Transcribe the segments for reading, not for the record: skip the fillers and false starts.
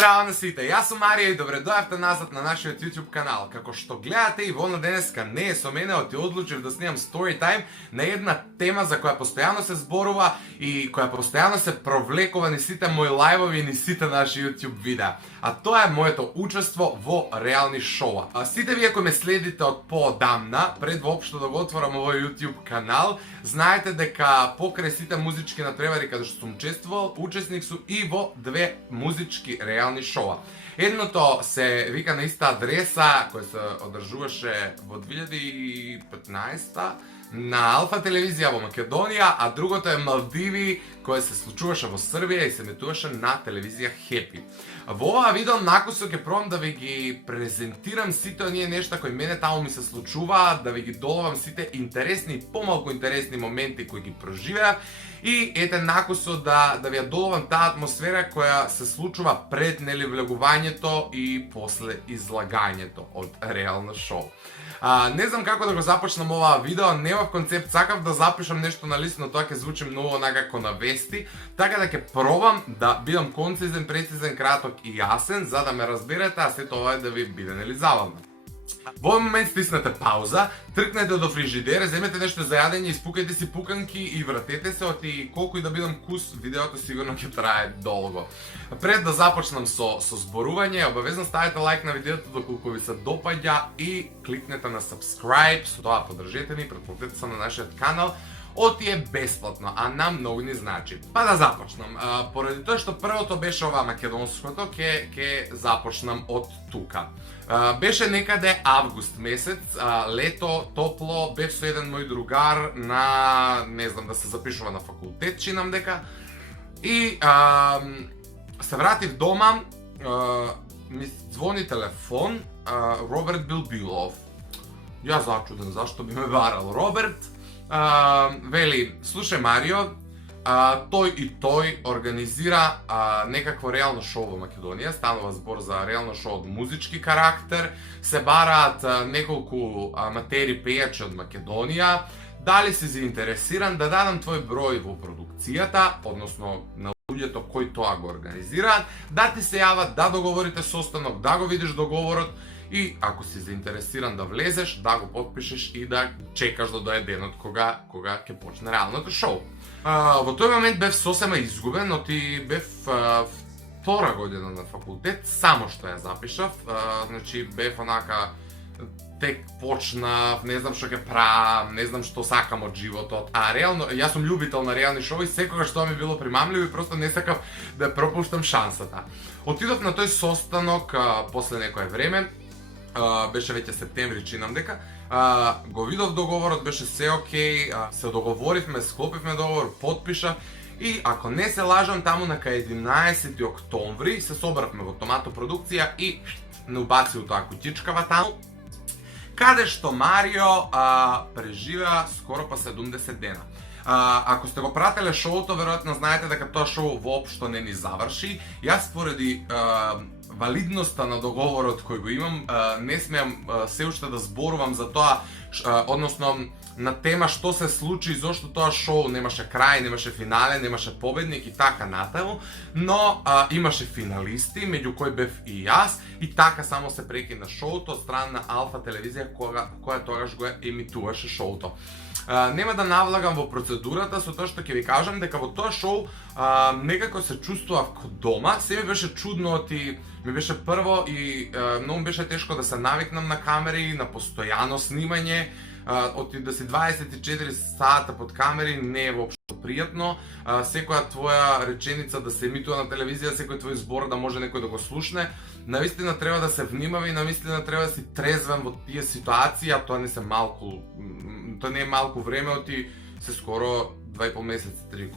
Здрава на сите, јас сум Марија и добре дојавте назад на нашиот YouTube канал. Како што гледате и вона денеска не е со мене, оти одлучив да снимам storytime на една тема за која постојано се зборува и која постојано се провлекува ни сите мои лајвови и ни сите наши YouTube видеа. А тоа е моето учество во реални шоуа. Сите вие кои ме следите од поодамна, пред воопшто да го отворам овој YouTube канал, знаете дека покрај сите музички натпревари каде што сум учествувал, учесник сум и во две музички реални шоуа. Едното се вика на иста адреса која се одржуваше во 2015 на Алфа телевизија во Македонија, а другото е Малдиви која се случуваше во Србија и се метуваше на телевизија Хепи. Во оваа видео накусо ќе пробам да ви ги презентирам сите оние нешта кои мене таму ми се случуваат, да ви ги доловам сите интересни и помалку интересни моменти кои ги проживеав и ете накусо да ви ја доловам таа атмосфера која се случува пред влегувањето и после излагањето од реално шоу. Не знам како да го започнам оваа видео, немав концепт, сакав да запишам нешто на лист, но тоа ќе звучи многу онака на вести, така да ќе пробам да бидам концизен, прецизен, краток и јасен, за да ме разберете, а сето ова е да ви биде забавно. Во овој момент стиснете пауза, тркнете до фрижидер, земете нешто за јадење, испукајте си пуканки и вратете се, оти колку и да бидам кус, видеото сигурно ќе трае долго. Пред да започнам со зборување, обавезно ставете лайк на видеото доколку ви се допаѓа и кликнете на subscribe, со тоа поддржете ни, претплатете се на нашиот канал. Оти е бесплатно, а нам многу ни значи. Па да започнам. Поради тоа што првото беше ова македонското, ќе започнам од тука. Беше некаде август месец, лето, топло, бев со еден мој другар на, не знам, да се запишува на факултет, чинам дека. И се вратив дома, ми звони телефон, Роберт Билбилов. Ја зачуден, зашто би ме барал Роберт. Вели, слушај Марио, тој и тој организира некакво реално шоу во Македонија, станува збор за реално шоу од музички карактер, се бараат неколку аматери пејачи од Македонија, дали си заинтересиран да дадам твој број во продукцијата, односно на луѓето кои тоа го организираат, да ти се јават, да договорите состанок, да го видиш договорот, и ако си заинтересиран да влезеш, да го подпишеш и да чекаш да дое денот кога ќе почне реалното шоу. Во тој момент бев сосема изгубен, оти бев втора година на факултет, само што ја запишав, значи бев онака тек почнав, не знам што ќе правам, не знам што сакам од животот, а реално, јас сум љубител на реални шоу и секогаш тоа ми било примамливо и просто не сакав да пропуштам шансата. Отидов на тој состанок после некое време, беше веќе септември, чинам дека, го видов договорот, беше се окей, се договоривме, склопивме договор, подпишав и ако не се лажам, таму на 11 октомври се собравме во Томато продукција и не убаци у тоа кутичкава таму, каде што Марио преживеа скоро па 70 дена. Ако сте го прателе шоуто, веројатно знаете дека тоа шоу воопшто не ни заврши. Јас поради валидноста на договорот кој го имам, не смеам се уште да зборувам за тоа, односно на тема што се случи, зошто тоа шоу немаше крај, немаше финале, немаше победник и така натаму, но имаше финалисти, меѓу кои бев и јас, и така само се прекина шоуто од страна на Алфа телевизија која тогаш го емитуваше шоуто. Нема да навлагам во процедурата со тоа што ќе ви кажам дека во тоа шоу некако се чувствував како дома, се ми беше чудно, ми беше прво и многу беше тешко да се навикнам на камери, на постојано снимање, да си 24 сата под камери не е воопшто пријатно, секоја твоја реченица да се емитува на телевизија, секој твој збор да може некој да го слушне, навистина треба да се внимава и навистина треба да си трезвен во тие ситуации, а тоа не е малку време, оти се скоро 2,5 месеци, 3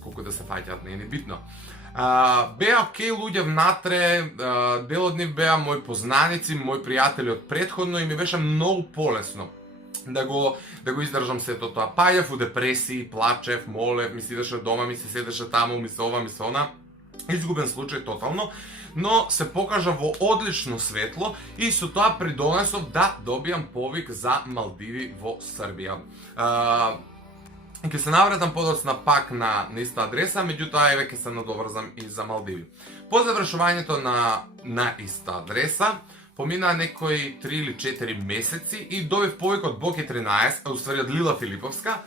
колку да се фаќаат, не е битно. Беа окей луѓе внатре, дел од нив беа мои познаници, мои пријатели од претходно и ми беше многу полесно да го издржам сето тоа. Паѓав у депресии, плачев, молев, ми сидеше дома, ми се седеше таму, ми се ова, ми се она. Изгубен случај тотално, но се покажа во одлично светло и со тоа придонесов да добијам повик за Малдиви во Србија. Ќе се навратам подоцна пак на иста адреса, меѓутоа еве ќе се надоврзам и за Малдиви. По завршувањето на иста адреса, поминаа некои 3 или 4 месеци и добив повик од Боки 13, уствари од Лила Филиповска,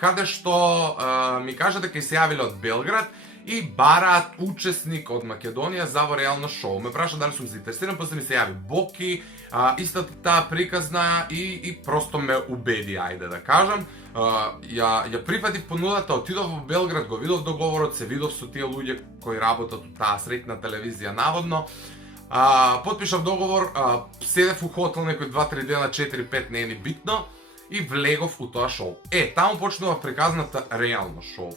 каде што ми кажа дека се јавиле од Белград и бараат учесник од Македонија за во реално шоу. Ме праша дали сум заинтересиран, после ми се јави Боки, истата таа приказна и просто ме убеди, ајде да кажам. Ја прифатив понудата, отидов во Белград, го видов договорот, се видов со тие луѓе кои работат у таа среќна телевизија наводно. Потпишав договор, седев у хотел некои 2-3 дена, 4-5, не е ни битно, и влегов у тоа шоу. Таму почнува приказната реално шоу,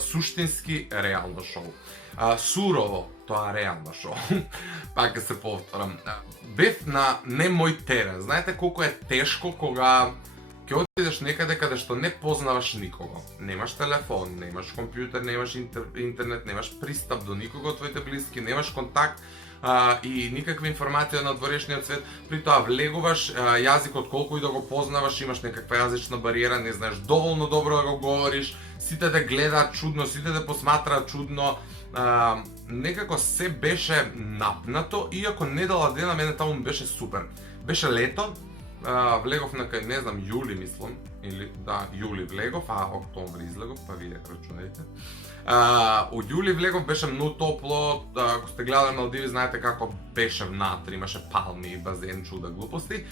суштински реално шоу. Сурово тоа реално шоу. Пак ќе се повторам. Бев на не мој терен. Знаете колку е тешко кога ќе отидеш некаде каде што не познаваш никого. Немаш телефон, немаш компјутер, немаш интернет, немаш пристап до никого од твоите блиски, немаш контакт и никаква информација на надворешниот свет. При тоа влегуваш, јазикот колку и да го познаваш, имаш некаква јазична бариера, не знаеш доволно добро да го говориш, сите те гледаат чудно, сите те посматраат чудно. Некако се беше напнато, иако недела дена мене таму беше супер. Беше лето, влегов на кај, не знам, јули мислам, или да, јули влегов, октомври излегов, па вие рачунајте. У јули влегов, беше многу топло, ако сте гледали Малдиви, знаете како беше внатре, имаше палми, базен, чуда, глупости.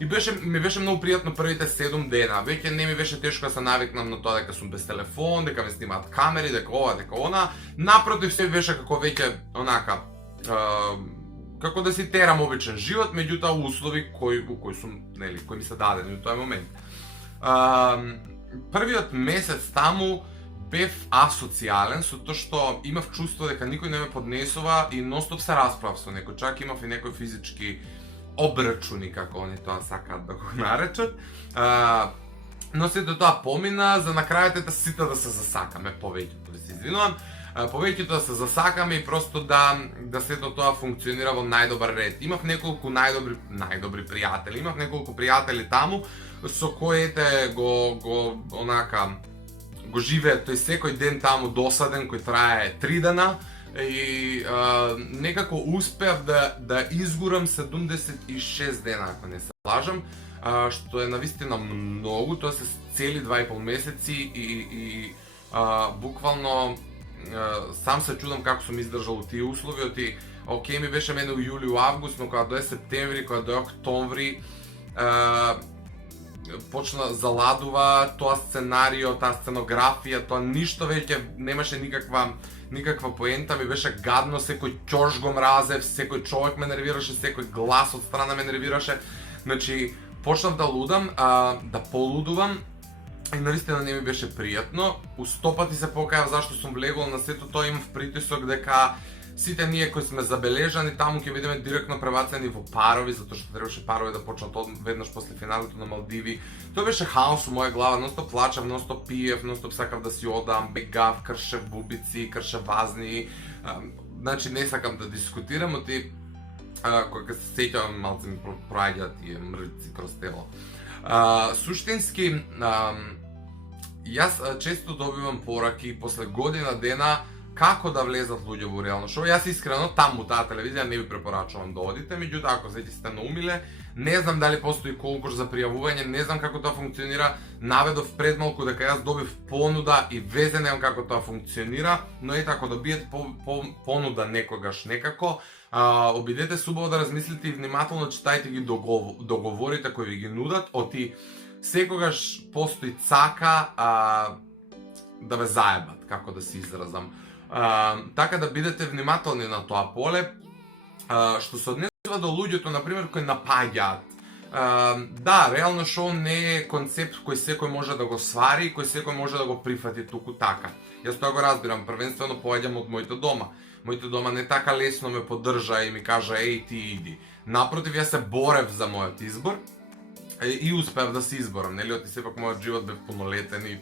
И ми беше многу пријатно првите 7 дена. Веќе не ми беше тешко да се навикнам на тоа дека сум без телефон, дека ме снимаат камери, дека ова, дека она. Напротив, се беше како веќе онака како да си терам обичен живот, меѓутоа услови кои сум, нели, кои ми се дадени во тој момент. Првиот месец таму бев асоцијален со тоа што имав чувство дека никој не ме поднесува и ностоп се расправав со некој, чак имав и некои физички обрачуни, како они тоа сакаат да го наречат. Но сето тоа помина, за на крајот сите да се засакаме повеќето, да се извинувам, повеќето да се засакаме и просто да сето тоа функционира во најдобар ред. Имав неколку најдобри пријатели, имав неколку пријатели таму со коите го живеат тој секој ден таму досаден кој трае 3 дена. И некако успеав да изгурам 76 дена, ако не се лажам, што е навистина многу, тоа се цели 2,5 месеци и буквално сам се чудам како сум издржал тие услови, окей ми беше мене у јули, у август, но кога дое септември, кога дое октомври, почна заладува тоа сценарио, таа сценографија, тоа ништо веќе немаше никаква поента, ми беше гадно, секој ќош го мразев, секој човек ме нервираше, секој глас од страна ме нервираше. Значи, почнав да лудам, да полудувам и навистина не ми беше пријатно. У 100 пати се покајав зашто сум влегол на сето тоа, имав притисок дека сите ние кои сме забележани таму ќе бидеме директно пребацени во парови, затоа што требаше парови да почнат веднаш после финалето на Малдиви. Тоа беше хаос у моја глава, ностоп плачав, ностоп пиев, ностоп сакав да си одам, бегав, кршев бубици, кршев вазни. Значи не сакам да дискутирам, кога се сеќавам малце ми проаѓаат тие мрвици кроз тело. Суштински, јас често добивам пораки после година дена како да влезат луѓе во реално шоу. Јас искрено таму таа телевизија не ви препорачувам да одите, меѓутоа ако сте наумиле, не знам дали постои конкурс за пријавување, не знам како тоа функционира. Наведов пред малку дека јас добив понуда и везе немам како тоа функционира, но ете ако добиете понуда некогаш некако, обидете се убаво да размислите и внимателно читајте ги договорите кои ви ги нудат, секогаш постои цака да ве заебат, како да се изразам. Така да бидете внимателни на тоа поле. Што се однесува до луѓето, например, кои напаѓаат. Да, реално шоу не е концепт кој секој може да го свари и кој секој може да го прифати туку така. Јас тоа го разбирам, првенствено поаѓам од моите дома. Моите дома не така лесно ме поддржа и ми кажа еј ти иди. Напротив, јас се борев за мојот избор и успеав да се изборам, нели, сепак мојот живот бев пунолетен и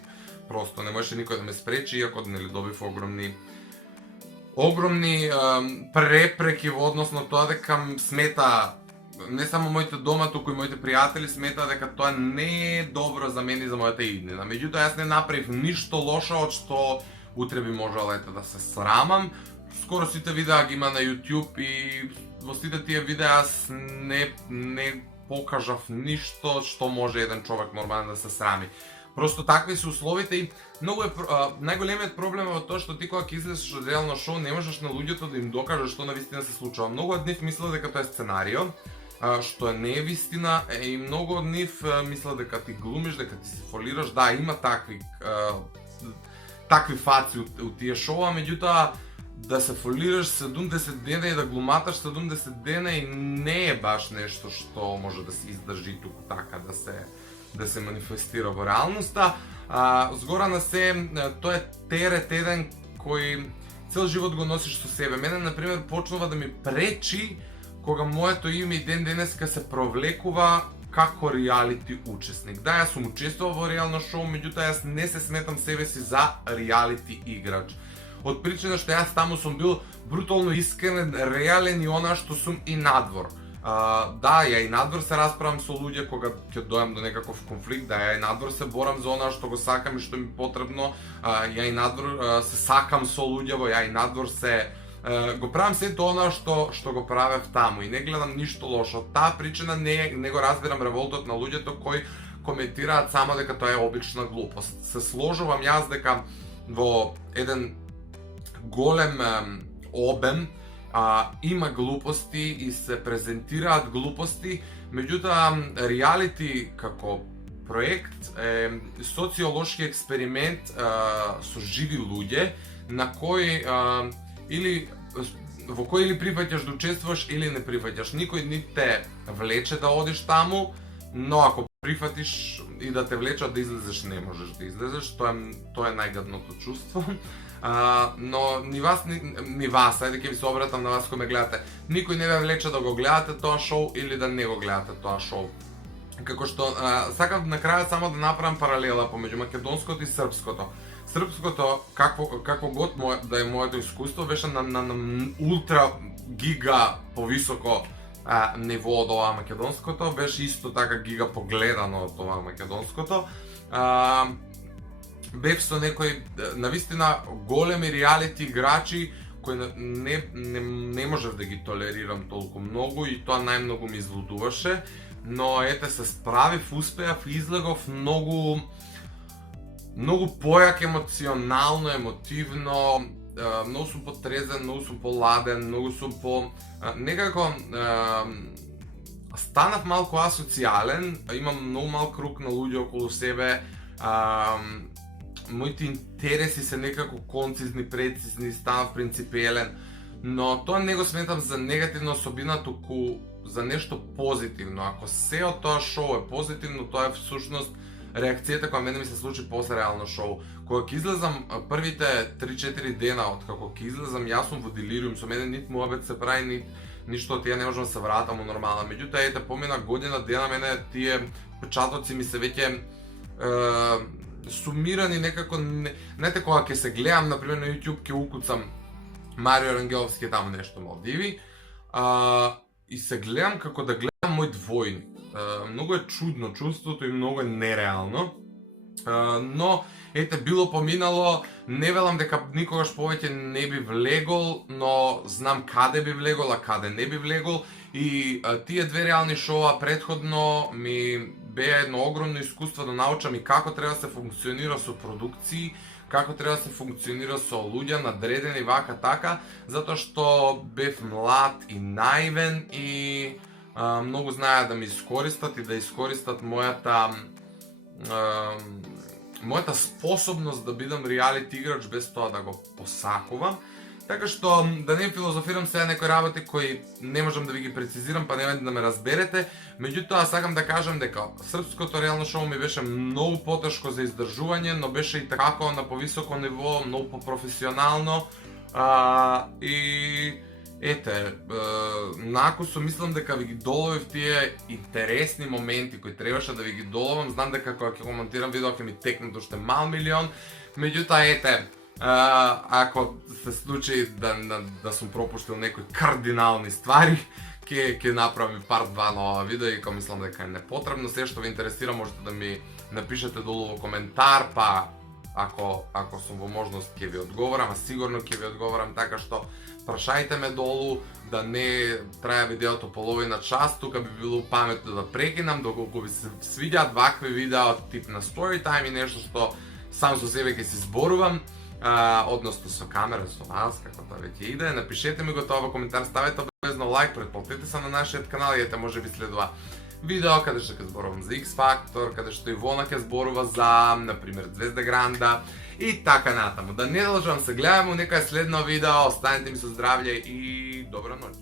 просто не можеше никој да ме спречи, иако нели добив огромни препреки во однос на тоа дека смета не само моите дома, туку и моите пријатели сметаат дека тоа не е добро за мене и за мојата иднина. Меѓутоа, јас не направив ништо лошо од што утре би можело да се срамам. Скоро сите видеа ги има на YouTube и во сите тие видеа јас не покажав ништо што може еден човек нормален да се срами. Просто такви се условите и многу е најголемиот проблем е во тоа што ти кога ќе излезеш од реално шоу не можеш на луѓето да им докажеш што навистина се случува. Многу од нив мислат дека тоа е сценарио, што не е вистина, и многу од нив мислат дека ти глумиш, дека ти се фолираш. Да, има такви фаци у тие шоуа, меѓутоа да се фолираш 70 дена и да глуматаш 70 дена и не е баш нешто што може да се издржи туку така да се манифестира во реалноста. Згора на се, тоа е терет еден кој цел живот го носиш со себе. Мене, например, почнува да ми пречи кога моето име и ден денеска се провлекува како реалити учесник. Да, јас сум учествувал во реално шоу, меѓутоа јас не се сметам себе си за реалити играч. Од причина што јас таму сум бил брутално искрен, реален и она што сум и надвор. Да, ја и надвор се расправам со луѓе кога ќе дојам до некаков конфликт, да, ја и надвор се борам за она што го сакам и што ми потребно, ја и надвор се сакам со луѓево, ја и надвор се го правам сето она што го правев таму и не гледам ништо лошо. Таа причина не го разбирам револтот на луѓето кои коментираат само дека тоа е обична глупост. Се сложувам јас дека во еден голем обем има глупости и се презентираат глупости, меѓутоа реалити како проект е социолошки експеримент со живи луѓе на кој во кој или прифаќаш да учествуваш или не прифаќаш. Никој не те влече да одиш таму, но ако прифатиш и да те влечат да излезеш, не можеш да излезеш. Тоа е најгадното чувство. Но ни вас, ајде ќе ви се обратам на вас кои ме гледате, никој не ве влече да го гледате тоа шоу или да не го гледате тоа шоу. Како што сакам на крајот само да направам паралела помеѓу македонското и српското. Српското, како год да е моето искуство, беше на ултра гига повисоко ниво од ова македонското, беше исто така гига погледано од ова македонското. Бев со некои навистина големи реалити играчи кои не можев да ги толерирам толку многу и тоа најмногу ми излудуваше, но ете се справив, успеав и излегов многу појак емоционално, емотивно, многу сум потрезен, многу сум поладен, многу сум некако станав малку асоцијален, имам многу мал круг на луѓе околу себе, моите интереси се некако концизни, прецизни, станав принципиелен, но тоа не го сметам за негативна особина, туку за нешто позитивно. Ако се од тоа шоу е позитивно, тоа е всушност реакцијата која мене ми се случи после реално шоу. Кога ќе излезам првите 3-4 дена од како ќе излезам, јас сум во делириум, со мене нит муабет се прави, ништо од тие не можам да се вратам у нормална. Меѓутоа, ете, помина година дена, мене тие печатоци ми се веќе сумирани некако, знаете, кога ќе се гледам, например на YouTube, ќе укуцам Марио Рангеловски таму нешто Малдиви, и се гледам како да гледам мој двојник. Многу е чудно чувството и многу е нереално, но ете, било поминало, не велам дека никогаш повеќе не би влегол, но знам каде би влегол, а каде не би влегол, и тие две реални шоуа предходно ми беа едно огромно искуство да научам и како треба да се функционира со продукции, како треба да се функционира со луѓе надредени вака така, затоа што бев млад и наивен и многу знаеа да ме искористат и да искористат мојата способност да бидам реалити играч без тоа да го посакувам. Така што да не филозофирам сега некои работи кои не можам да ви ги прецизирам, па немате да ме разберете. Меѓутоа сакам да кажам дека српското реално шоу ми беше многу потешко за издржување, но беше и така на повисоко ниво, многу попрофесионално. И ете, накусо мислам дека ви ги доловив тие интересни моменти кои требаше да ви ги доловам. Знам дека кога ќе коментирам видео ќе ми текнат уште мал милион. Меѓутоа, ете, ако се случи да сум пропуштил некои кардинални ствари, ќе направам part 2 на ова видео и кога мислам дека е непотребно. Се што ве интересира можете да ми напишете долу во коментар, па ако сум во можност ќе ви одговорам, а сигурно ќе ви одговорам, така што прашајте ме долу, да не трае видеото половина час, тука би било паметно да прекинам, доколку ви се свиѓаат вакви видеа тип на story time и нешто што сам со себе ќе си зборувам, односно со камера, со вас, како тоа веќе иде. Напишете ми го тоа во коментар, ставете обезно лайк, претплатете се на нашиот канал и ете можеби следува видео каде што ќе зборувам за X Factor, каде што Ивона ќе зборува за, например, Звезда Гранда и така натаму. Да не должам се гледаме у некој следно видео, останете ми со здравје и добра ноќ.